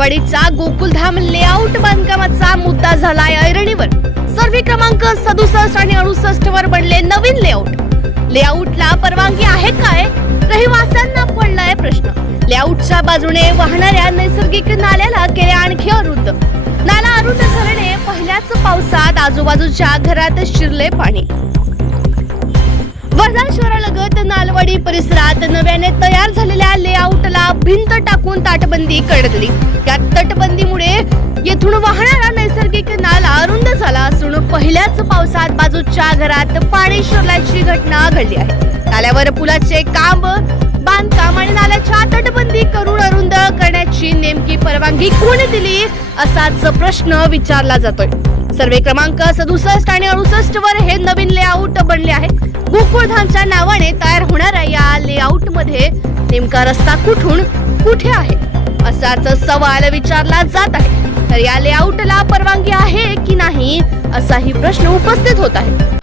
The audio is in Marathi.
नालवाडीचा गोकुलधाम लेआउट बांधकामाचा मुद्दा झालाय ऐरणीवर। सर्वे क्रमांक 67 आणि 68 वर बनले नवीन लेआउटला परवानगी आहे काय? रहिवाशांना पडलाय प्रश्न। लेआउटच्या बाजूने वाहणाऱ्या नैसर्गिक नाल्याला केले आणखी अरुंद। नाला अरुंद झाल्याने पहिल्याच पावसात आजूबाजूच्या घरात शिरले पाणी। वर्धा शहरालगत नालवाडी परिसरात नव्याने तयार झालेल्या लेआउटला भिंत टाकून तटबंदी करण्यात आली। या तटबंदीमुळे येथून वाहणारा नैसर्गिक नाला अरुंद झाला असून पहिल्याच पावसात बाजूच्या घरात पाणी शिरल्याची घटना घडली आहे। नाल्यावर पुलाचे काम बांधकाम आणि नाल्याच्या तटबंदी करून अरुंद करण्याची नेमकी परवानगी कोणी दिली असाच प्रश्न विचारला जातोय। सर्वे क्रमांक 67 आणि 68 वर हे नवीन लेआउट बनले आहे। गोकुळधामच्या नावाने तयार होणाऱ्या या लेआउट मध्ये नेमका रस्ता कुठून कुठे आहे असाच सवाल विचारला जात आहे। तर या लेआउटला परवानगी आहे की नाही असाही प्रश्न उपस्थित होत आहे।